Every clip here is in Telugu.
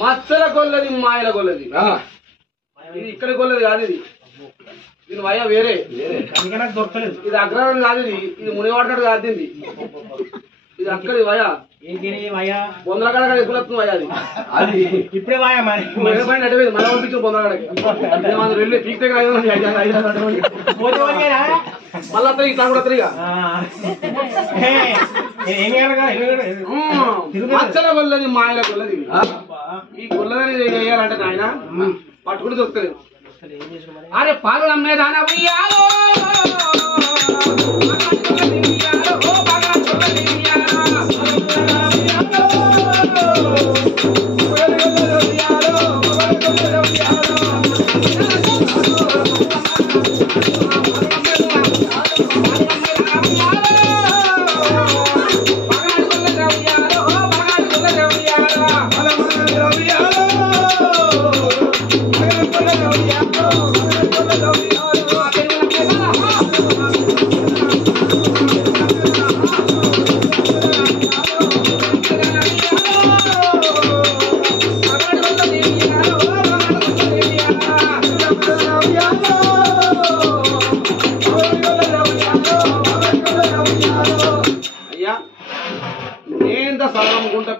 మచ్చల కొల్లది మాయల కొల్లది ఇది ఇక్కడ కొల్లది కాదు ఇది దీని వయ వేరే దొరకలేదు ఇది అగ్రహం కాదు ఇది మునివాడకాడు కాదు ఇది అక్కడి వయ బొందల కడ ఎప్పుడు వస్తుంది వయ అది ఇప్పుడే వాయా మరి అడిపోయింది మన పంపించిన బొందల కడకి వెళ్ళి పీక్ దగ్గర మళ్ళీ ఇట్లా కూడా తిరిగా మచ్చల కొల్లది మాయల కొల్లది ఈ కొల్లదని చేయాలంటే నాయన పట్టుకుని దొరుకుతుంది అరే పాలు అమ్మేదాన ఉయ్యాలో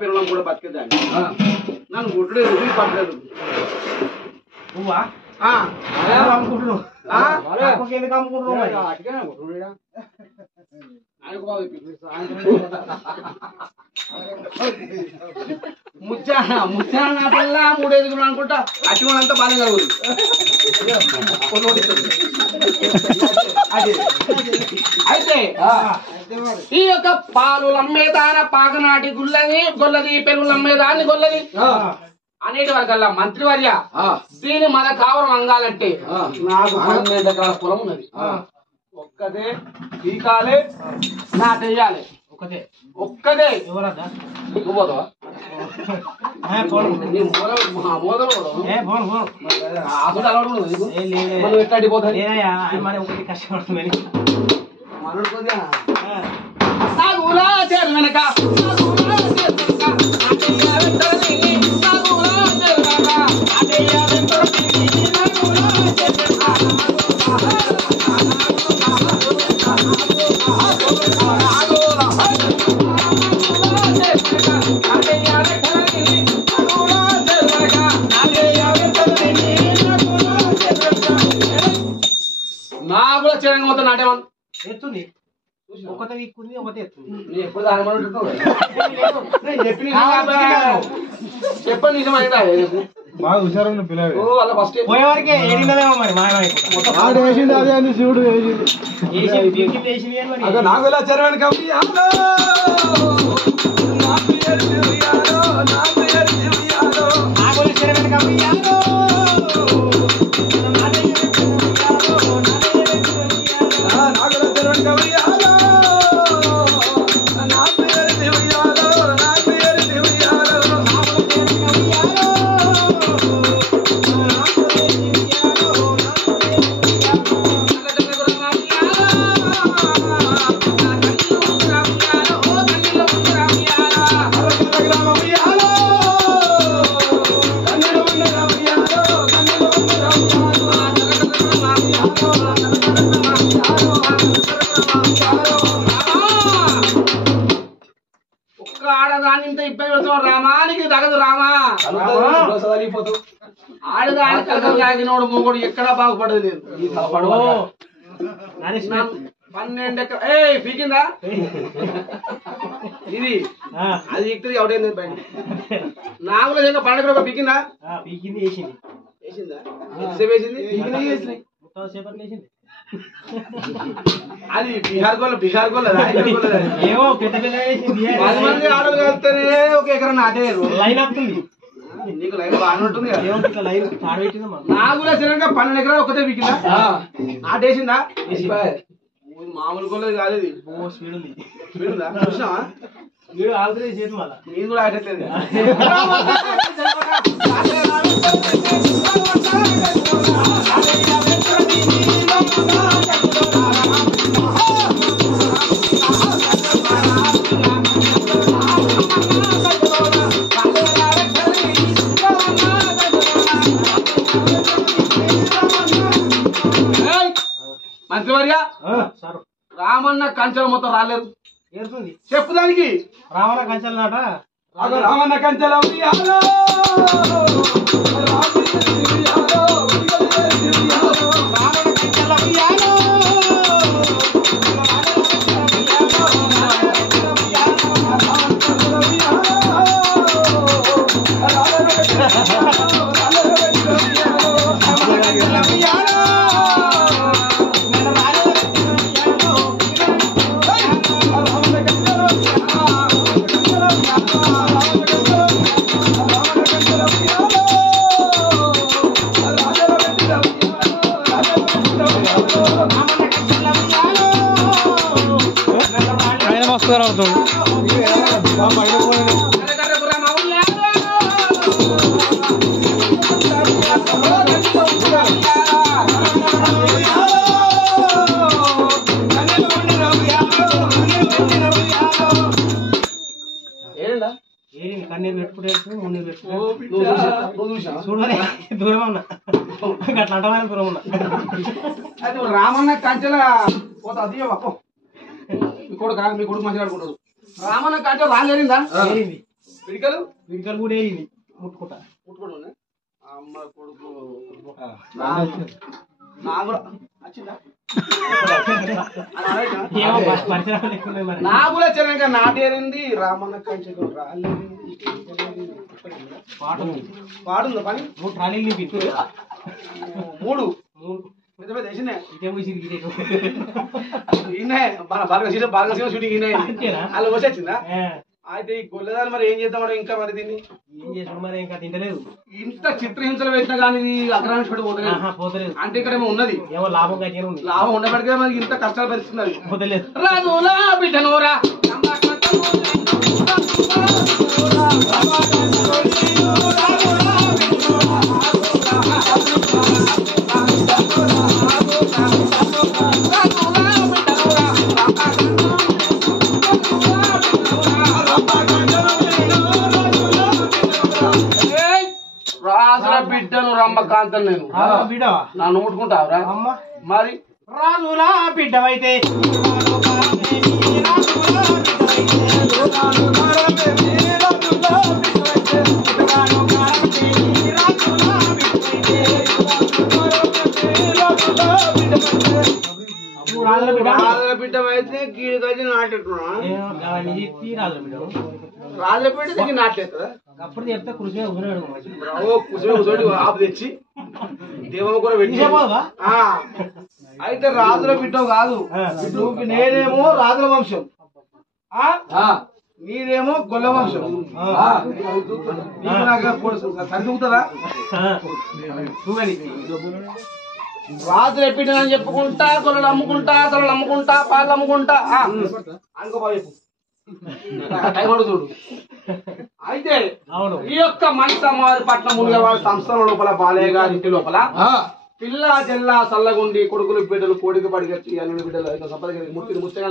పిల్లలు కూడా బతికేదాన్ని నన్ను గుడ్డు రుచి పట్టలేదు నువ్వా ముచ్చాన నా పిల్ల 3 ఎదుగులు అనుకుంటా అట్టి వాళ్ళంతా బాగా కలుగుతుంది అయితే ఈ యొక్క పాలు అమ్మేదాన పాకనాటి గొల్లది పెరుగులు అమ్మేదాన్ని గొల్లది అనేటి వరకల్లా మంత్రివర్య దీని మన కావరం అంగాలంటే నాకు 12 ఎకరాల పొలం ఉన్నది ఒక్కదే పీకాలే నాటేయాలి ఒక్కదే నువ్వు పోతావా ఎట్లాంటి వెనక నా కూడా చేయడం మొత్తం నాటేమని ఎత్తుంది ఒకటి వీక్కుంది ఒకటి ఎత్తుంది ఎప్పుడు చెప్పండి నిజమైందా బాగా హుషారు పిల్లలు వాళ్ళ ఫస్ట్ పోయేవారికి ఏడిందలేమో మరి మాయమైపోయింది శివుడు నాకు ఇలా చరవని కవి ఆడదానింత ఇబ్బంది పెడతావు రామానికి తగదు రామా ఆడదాని కథలు తాగినోడు మూగుడు ఎక్కడా బాగుపడదు లేదు 12 ఎకరాలు పీకిందా ఇది అది ఇక్కడికి అవుటైంది బయట నాగులో 12 ఎకరాలు పీకిందా పీకింది వేసిందా ఎంతసేపు వేసింది అది బీహార్ గోళ్ళ ఏమో పెద్ద పెద్ద 10 మంది ఆడలు కలిస్తేనే 1 ఎకరం నాటేరు లైన్ వస్తుంది నీకు లైన్ బాగానే ఉంటుంది నాగులో చిరంగా 12 ఎకరాలు ఒకటే పీకిందా నాటేసిందా మామూలు కొల్లది కాదు ఇది స్పీడ్ ఉంది విడుందా చూసినావా వీడు ఆల్రెడీ చేతి మళ్ళా నేను కూడా ఆగట్లేదు మంత్రివర్య సార్ రామన్న కంచెలు మొత్తం రాలేదు ఏరుతుంది చెప్పు దానికి రావణ కంచెల నాట రామన్న కంచెలు ఆయన మస్తు అవుతుంది కన్నీరు పెట్టుకుంటే మున్నీరు పెట్టుకుంటే చూడలే దూరం ఉన్నా అట్లా అంటమైన దూరం ఉన్నా అది రామన్న కంచెల పోతా అది మీ కొడుకు మంచిగా ఆడుకుంటాడు రామన్న కంచెలు రాలేరిందా ఏరింది పిడికలు విడికలు కూడా ఏరింది ముట్టుకుంటా ముట్టుకోండి అమ్మ కొడుకు నా కూడా వచ్చిందా ఏమో పరిసరాలు ఎక్కువ మరి నా కూడా చిన్నగా నాటేరింది రామన్న కంచెలు రాలేదు పాడుందా పని 3 ట్రాలీలు నింపి 3 పెద్ద పెద్ద వేసినాయి ఇదే పోసింది ఇదే బాగా షూటింగ్ అలా వచ్చిందా అయితే ఈ గొల్లదాన్ని మరి ఏం చేద్దాం ఇంకా మరి దీన్ని ఏం చేసాడు మరి ఇంకా తింటలేదు ఇంత చిత్రహింసలు పెట్టినా కానీ అగ్రహాన్ని పోతలేదు అంటే ఇక్కడ ఏమో ఉన్నది ఏమో లాభం కట్టిన ఉంది లాభం ఉండబడితే మనకి ఇంత కష్టాలు పరిస్థితున్నది పోతలేదు రాజులా బిడ్డనోరా రాజుల బిడ్డను రమ్మకాంతం నేను బిడ్డవా నన్ను ముట్టుకుంటావురా అమ్మ మరి రాజులా బిడ్డవైతే రాజుల బిడ్డ అయితే గీడికైతే నాటెట్టున్నా రాజుల బిడ్డ దగ్గర నాటేస్తుందా అప్పుడు చెప్తే కృషి కూర్చొని ఆపు తెచ్చి దేవమ్మ కూడా పెట్టి అయితే రాజుల బిడ్డ కాదు నేనేమో రాజుల వంశం నీదేమో గొల్ల వంశం సరిదిగుతుందా రాజులు ఎప్పిటని చెప్పుకుంటా గొల్లలు అమ్ముకుంటా తొలలు అమ్ముకుంటా పాలు అమ్ముకుంటా అనుకో టైం అడుగుతుడు అయితే ఈ యొక్క మైసమారి పట్ల మునిగవారి సంస్థల లోపల బాలయ్య గారి ఇంటి లోపల పిల్ల జల్లా సల్లగుండి కొడుకులు బిడ్డలు కోడికి పడిగచ్చి అల్లుడి బిడ్డలు సంపద ముత్తి ముత్యంగా